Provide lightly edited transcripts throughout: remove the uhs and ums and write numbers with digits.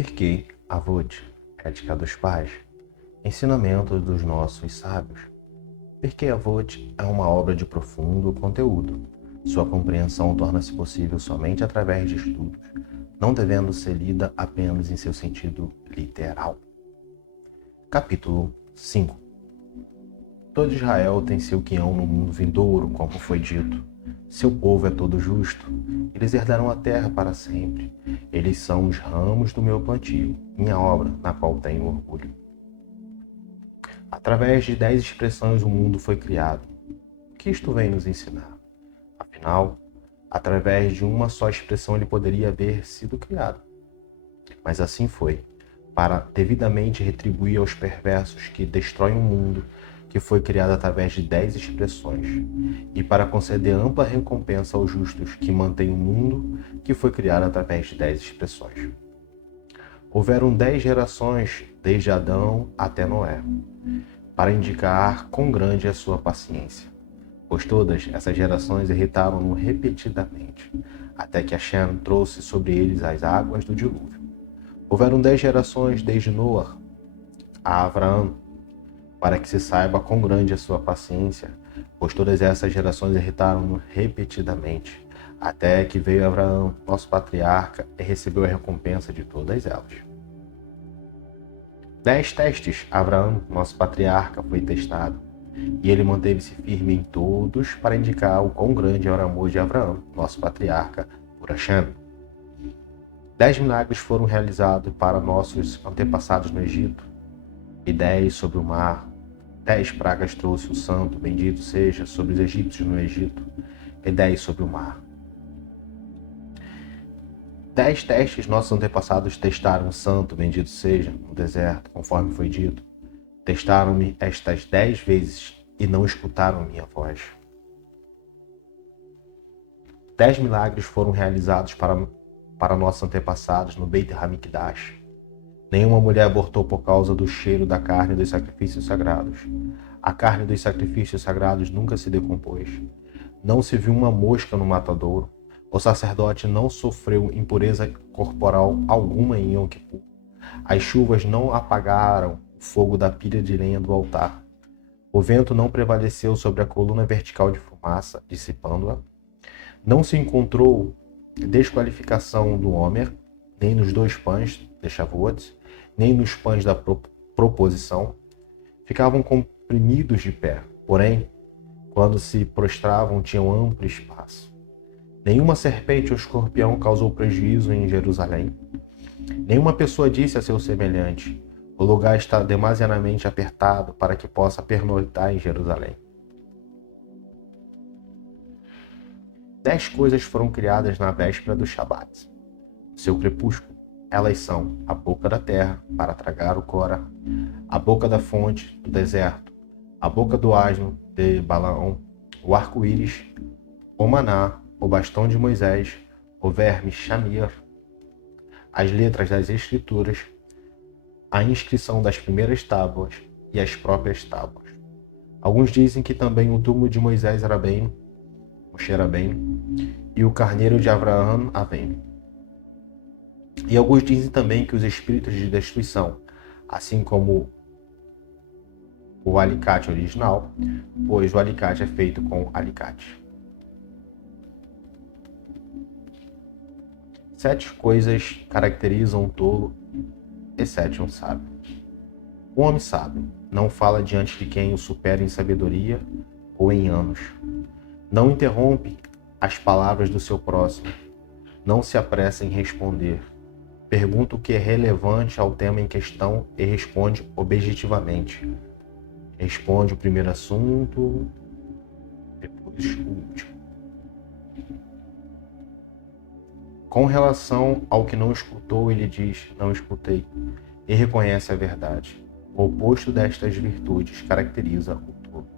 Pirkei Avot, Ética dos Pais, Ensinamentos dos Nossos Sábios. Pirkei Avot é uma obra de profundo conteúdo. Sua compreensão torna-se possível somente através de estudos, não devendo ser lida apenas em seu sentido literal. Capítulo 5. Todo Israel tem seu quião no mundo vindouro, como foi dito. Seu povo é todo justo. Eles herdarão a terra para sempre. Eles são os ramos do meu plantio, minha obra, na qual tenho orgulho. Através de 10 expressões o mundo foi criado. O que isto vem nos ensinar? Afinal, através de uma só expressão ele poderia haver sido criado. Mas assim foi, para devidamente retribuir aos perversos que destroem o mundo que foi criado através de 10 expressões, e para conceder ampla recompensa aos justos que mantêm o mundo que foi criado através de 10 expressões. Houveram 10 gerações desde Adão até Noé, para indicar quão grande é a sua paciência, pois todas essas gerações irritaram-no repetidamente, até que Hashem trouxe sobre eles as águas do dilúvio. Houveram 10 gerações desde Noé a Abraão, para que se saiba quão grande é a sua paciência, pois todas essas gerações irritaram-no repetidamente, até que veio Abraão, nosso patriarca, e recebeu a recompensa de todas elas. 10 testes Abraão, nosso patriarca, foi testado, e ele manteve-se firme em todos para indicar o quão grande era o amor de Abraão, nosso patriarca, por Hashem. 10 milagres foram realizados para nossos antepassados no Egito, e 10 sobre o mar. 10 pragas trouxe o santo, bendito seja, sobre os egípcios no Egito, e 10 sobre o mar. 10 testes nossos antepassados testaram o santo, bendito seja, no deserto, conforme foi dito. Testaram-me estas 10 vezes e não escutaram minha voz. 10 milagres foram realizados para nossos antepassados no Beit Hamikdash. Nenhuma mulher abortou por causa do cheiro da carne dos sacrifícios sagrados. A carne dos sacrifícios sagrados nunca se decompôs. Não se viu uma mosca no matadouro. O sacerdote não sofreu impureza corporal alguma em Yom Kippur. As chuvas não apagaram o fogo da pilha de lenha do altar. O vento não prevaleceu sobre a coluna vertical de fumaça, dissipando-a. Não se encontrou desqualificação do Homer, nem nos 2 pães de Shavuot, nem nos pães da proposição. Ficavam comprimidos de pé, porém, quando se prostravam, tinham amplo espaço. Nenhuma serpente ou escorpião causou prejuízo em Jerusalém. Nenhuma pessoa disse a seu semelhante: o lugar está demasiadamente apertado para que possa pernoitar em Jerusalém. 10 coisas foram criadas na véspera do Shabat. Seu crepúsculo. Elas são a boca da terra, para tragar o Cora, a boca da fonte do deserto, a boca do asno de Balaão, o arco-íris, o maná, o bastão de Moisés, o verme Shamir, as letras das escrituras, a inscrição das primeiras tábuas e as próprias tábuas. Alguns dizem que também o túmulo de Moisés era bem, Moshe era bem, e o carneiro de Abraão Avém. E alguns dizem também que os espíritos de destruição, assim como o alicate original, pois o alicate é feito com alicate. 7 coisas caracterizam um tolo, exceto um sábio. O homem sábio não fala diante de quem o supera em sabedoria ou em anos. Não interrompe as palavras do seu próximo. Não se apressa em responder. Pergunta o que é relevante ao tema em questão e responde objetivamente. Responde o primeiro assunto, depois o último. Com relação ao que não escutou, ele diz: não escutei, e reconhece a verdade. O oposto destas virtudes caracteriza o tolo.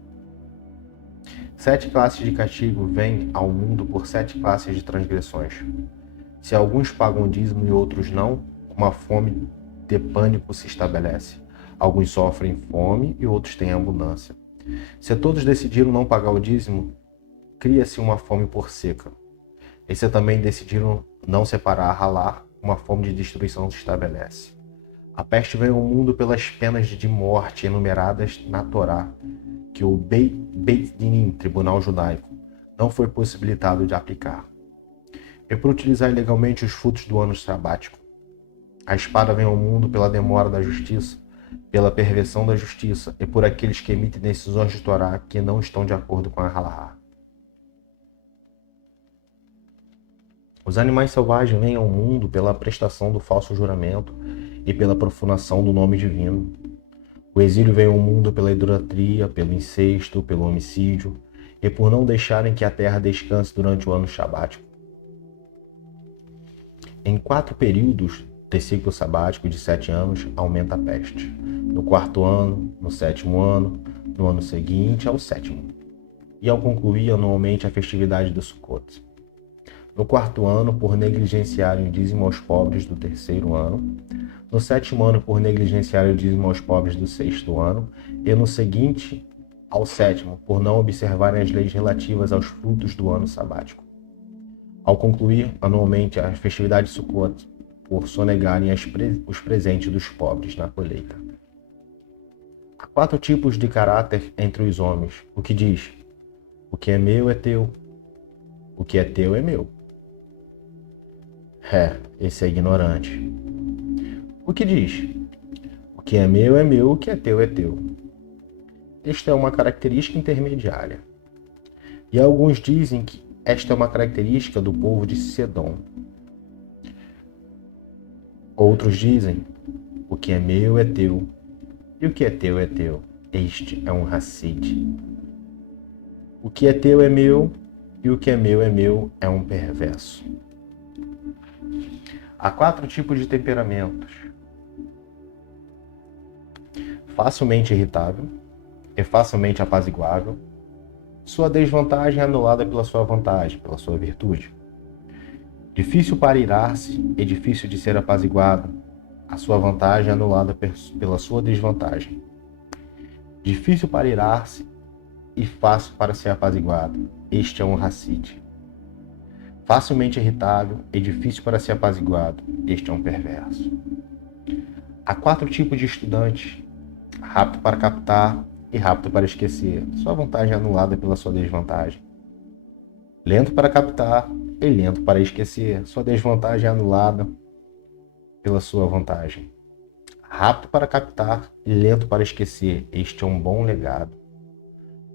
7 classes de castigo vêm ao mundo por 7 classes de transgressões. Se alguns pagam dízimo e outros não, uma fome de pânico se estabelece. Alguns sofrem fome e outros têm abundância. Se todos decidiram não pagar o dízimo, cria-se uma fome por seca. E se também decidiram não separar halá, uma fome de destruição se estabelece. A peste veio ao mundo pelas penas de morte enumeradas na Torá, que o Beit Dinim, tribunal judaico, não foi possibilitado de aplicar. E por utilizar ilegalmente os frutos do ano sabático. A espada vem ao mundo pela demora da justiça, pela perversão da justiça e por aqueles que emitem decisões de Torá que não estão de acordo com a Halahá. Os animais selvagens vêm ao mundo pela prestação do falso juramento e pela profanação do nome divino. O exílio veio ao mundo pela idolatria, pelo incesto, pelo homicídio e por não deixarem que a terra descanse durante o ano sabático. Em 4 períodos de ciclo sabático de 7 anos, aumenta a peste. No 4º ano, no 7º ano, no ano seguinte ao 7º. E ao concluir anualmente a festividade do Sukkot. No 4º ano, por negligenciarem o dízimo aos pobres do 3º ano. No 7º ano, por negligenciarem o dízimo aos pobres do 6º ano. E no seguinte ao 7º, por não observarem as leis relativas aos frutos do ano sabático. Ao concluir anualmente a festividade de Sukkot, por sonegarem os presentes dos pobres na colheita. Há 4 tipos de caráter entre os homens, o que diz: o que é meu é teu, o que é teu é meu. Esse é ignorante. O que diz: o que é meu, o que é teu é teu. Esta é uma característica intermediária. E alguns dizem que esta é uma característica do povo de Sedom. Outros dizem: o que é meu é teu, e o que é teu é teu. Este é um Hassid. O que é teu é meu, e o que é meu é um perverso. Há 4 tipos de temperamentos: facilmente irritável e facilmente apaziguável. Sua desvantagem é anulada pela sua vantagem, pela sua virtude. Difícil para irar-se e difícil de ser apaziguado. A sua vantagem é anulada pela sua desvantagem. Difícil para irar-se e fácil para ser apaziguado. Este é um Hassid. Facilmente irritável e difícil para ser apaziguado. Este é um perverso. Há 4 tipos de estudantes: rápido para captar e rápido para esquecer. Sua vantagem é anulada pela sua desvantagem. Lento para captar e lento para esquecer. Sua desvantagem é anulada pela sua vantagem. Rápido para captar e lento para esquecer. Este é um bom legado.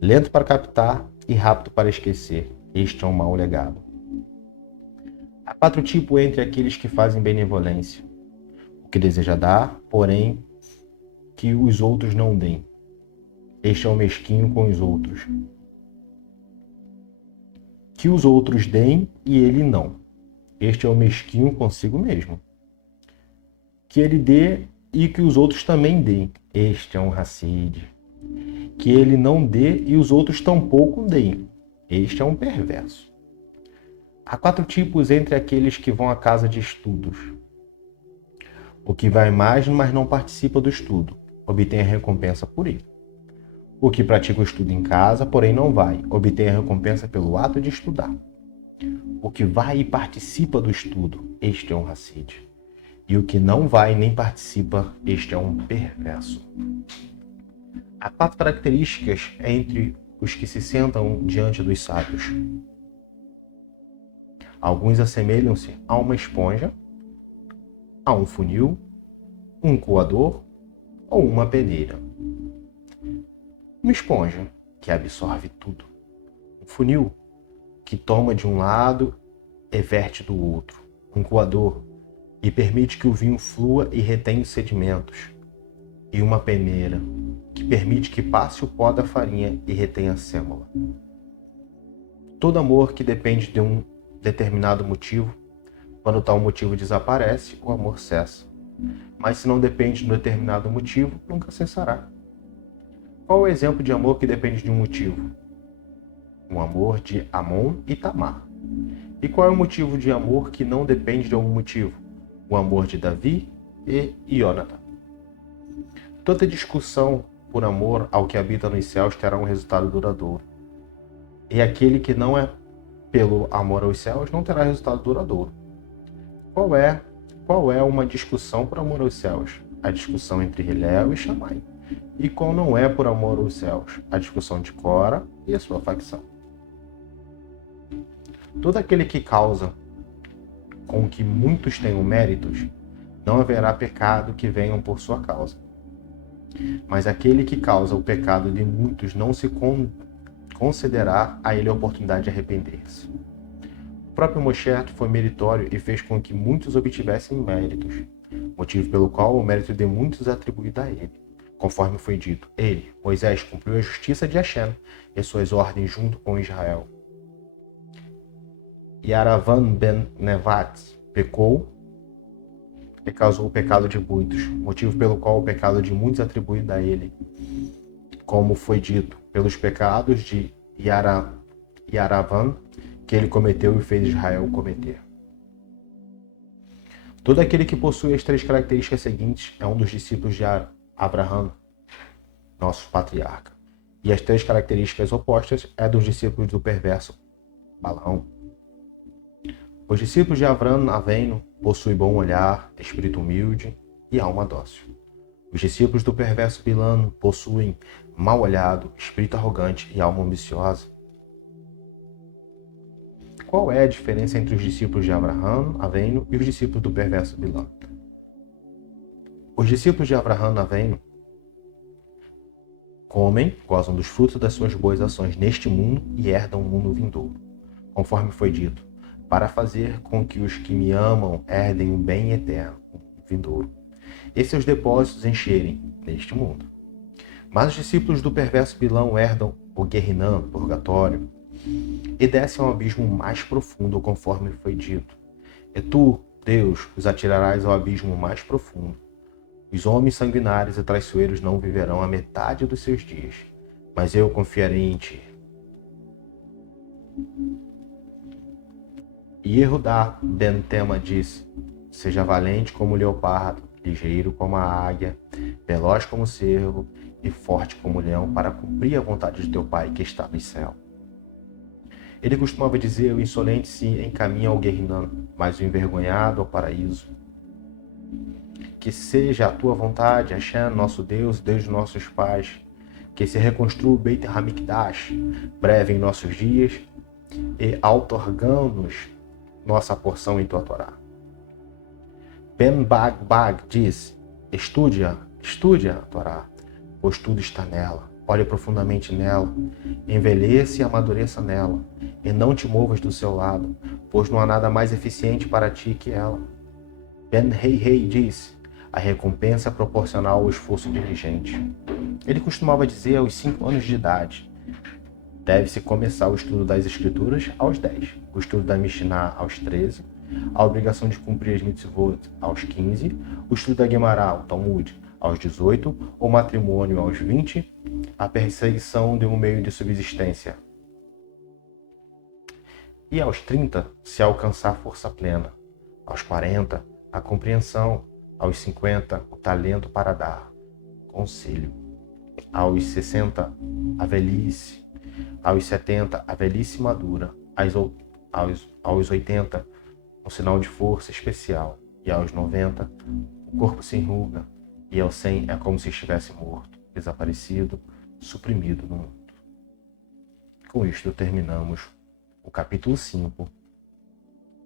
Lento para captar e rápido para esquecer. Este é um mau legado. Há 4 tipos entre aqueles que fazem benevolência: o que deseja dar, porém, que os outros não deem. Este é o mesquinho com os outros. Que os outros deem e ele não. Este é o mesquinho consigo mesmo. Que ele dê e que os outros também deem. Este é um Hassid. Que ele não dê e os outros tampouco deem. Este é um perverso. Há 4 tipos entre aqueles que vão à casa de estudos: o que vai mais, mas não participa do estudo, obtém a recompensa por ir. O que pratica o estudo em casa, porém não vai, obtém a recompensa pelo ato de estudar. O que vai e participa do estudo, este é um Hassid. E o que não vai nem participa, este é um perverso. Há 4 características entre os que se sentam diante dos sábios. Alguns assemelham-se a uma esponja, a um funil, um coador ou uma peneira. Uma esponja, que absorve tudo. Um funil, que toma de um lado e verte do outro. Um coador, e permite que o vinho flua e retém os sedimentos. E uma peneira, que permite que passe o pó da farinha e retenha a sêmola. Todo amor que depende de um determinado motivo, quando tal motivo desaparece, o amor cessa. Mas se não depende de um determinado motivo, nunca cessará. Qual é o exemplo de amor que depende de um motivo? O amor de Amon e Tamar. E qual é o motivo de amor que não depende de algum motivo? O amor de Davi e Ionatan. Toda discussão por amor ao que habita nos céus terá um resultado duradouro. E aquele que não é pelo amor aos céus não terá resultado duradouro. Qual é Qual é uma discussão por amor aos céus? A discussão entre Hilel e Shammai. E qual não é por amor aos céus? A discussão de Cora e a sua facção. Todo aquele que causa com que muitos tenham méritos, não haverá pecado que venham por sua causa. Mas aquele que causa o pecado de muitos não se concederá a ele a oportunidade de arrepender-se. O próprio Moshe foi meritório e fez com que muitos obtivessem méritos, motivo pelo qual o mérito de muitos é atribuído a ele. Conforme foi dito, ele, Moisés, cumpriu a justiça de Hashem e suas ordens junto com Israel. Yaravan ben Nevat pecou e causou o pecado de muitos, motivo pelo qual o pecado de muitos é atribuído a ele. Como foi dito, pelos pecados de Yaravan, que ele cometeu e fez Israel cometer. Todo aquele que possui as 3 características seguintes é um dos discípulos de Abraham, nosso patriarca. E as 3 características opostas é dos discípulos do perverso Balaão. Os discípulos de Avraham Avenu possuem bom olhar, espírito humilde e alma dócil. Os discípulos do perverso Bilão possuem mau olhado, espírito arrogante e alma ambiciosa. Qual é a diferença entre os discípulos de Avraham Avenu e os discípulos do perverso Bilão? Os discípulos de Avraham Avenu comem, gozam dos frutos das suas boas ações neste mundo e herdam o mundo vindouro, conforme foi dito, para fazer com que os que me amam herdem o bem eterno, o vindouro, e seus depósitos encherem neste mundo. Mas os discípulos do perverso Bilão herdam o Guerrinã, purgatório, e descem ao abismo mais profundo, conforme foi dito. E tu, Deus, os atirarás ao abismo mais profundo. Os homens sanguinários e traiçoeiros não viverão a metade dos seus dias, mas eu confiarei em ti. Yehudá ben Tema disse: seja valente como o leopardo, ligeiro como a águia, veloz como o cervo e forte como o leão, para cumprir a vontade de teu Pai que está no céu. Ele costumava dizer: o insolente se encaminha ao Guerrinã, mas o envergonhado ao paraíso. Que seja a tua vontade, Hashem, nosso Deus, Deus de nossos pais, que se reconstrua o Beit Hamikdash breve em nossos dias e outorgamos nossa porção em tua Torá. Ben Bag disse: estude a Torá, pois tudo está nela. Olhe profundamente nela, envelheça e amadureça nela, e não te movas do seu lado, pois não há nada mais eficiente para ti que ela. Ben Hei disse: a recompensa é proporcional ao esforço diligente. Ele costumava dizer aos 5 anos de idade: deve-se começar o estudo das Escrituras aos 10, o estudo da Mishnah aos 13, a obrigação de cumprir as mitzvot aos 15, o estudo da Guemará, o Talmud, aos 18, o matrimônio aos 20, a perseguição de um meio de subsistência. E aos 30, se alcançar força plena. Aos 40, a compreensão. Aos 50, o talento para dar conselho. Aos 60, a velhice. Aos 70, a velhice madura. Aos 80, um sinal de força especial. E aos 90, o corpo se enruga. E aos 100 é como se estivesse morto, desaparecido, suprimido no mundo. Com isto terminamos o capítulo 5,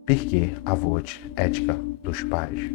Pirkei Avot, Ética dos Pais.